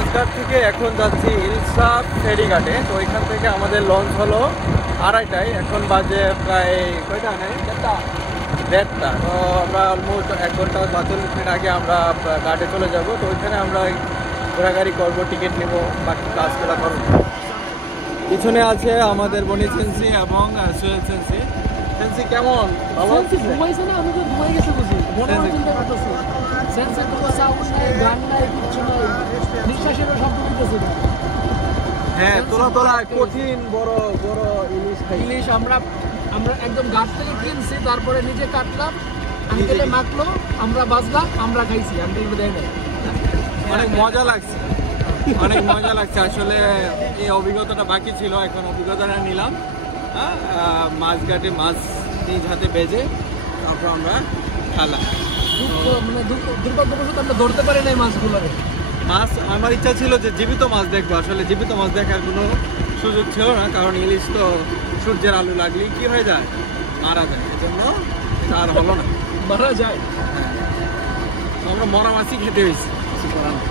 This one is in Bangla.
মাছঘাট থেকে এখন যাচ্ছি ইলসা ফেরিঘাটে। তো এখান থেকে আমাদের লঞ্চ হলো 2:30টায়, এখন বাজে প্রায় কয়টা নেই 1:30। তো আমরা অলমোস্ট 1 ঘন্টা 45 মিনিট আগে আমরা ঘাটে চলে যাব। তো ওইখানে আমরা ঘোরাঘুরি করবো, টিকিট নেব, বাকি কাজগুলো করবো। পিছনে আছে আমাদের বনি সেন্সি এবং সোহেল সেন্সি। সেন্সি কেমন? ঘুমাইছে না? আমি তো ঘুমাই গেছে বুঝি, মনে হয় চিন্তা করতেছি। সেন্সের কোনো সাউন্ড নাই, গান নাই, কিচ্ছু নাই, নিঃশ্বাসেরও শব্দ দিতেছে না। হ্যাঁ, তোলা কঠিন বড় বড় ইলিশ আমরা একদম ঘাট থেকে কিনছি, তারপরে নিজে কাটলাম, আঙ্কেলে মাখলো, আমরা বাজলাম, আমরা খাইছি। আঙ্কেল দেয় নাই। অনেক মজা লাগছে, অনেক মজা লাগছে আসলে। এই অভিজ্ঞতাটা বাকি ছিল, এখন অভিজ্ঞতাটা নিলাম। মাছঘাটে মাছ নিজ হাতে বেজে তারপর আমরা খেলাম। মানে দুর্ভাগ্যবশত আমরা ধরতে পারি নাই মাছগুলো। মাছ আমার ইচ্ছা ছিল যে জীবিত মাছ দেখবো, আসলে জীবিত মাছ দেখার কোনো সুযোগ ছিল না, কারণ ইলিশ তো সূর্যের আলো লাগলেই কি হয়ে যায়, মারা যায়। এজন্য এটা আর হলো না, মারা যায়। আমরা মরা মাছই খেতে হয়েছে, কিছু করার নেই।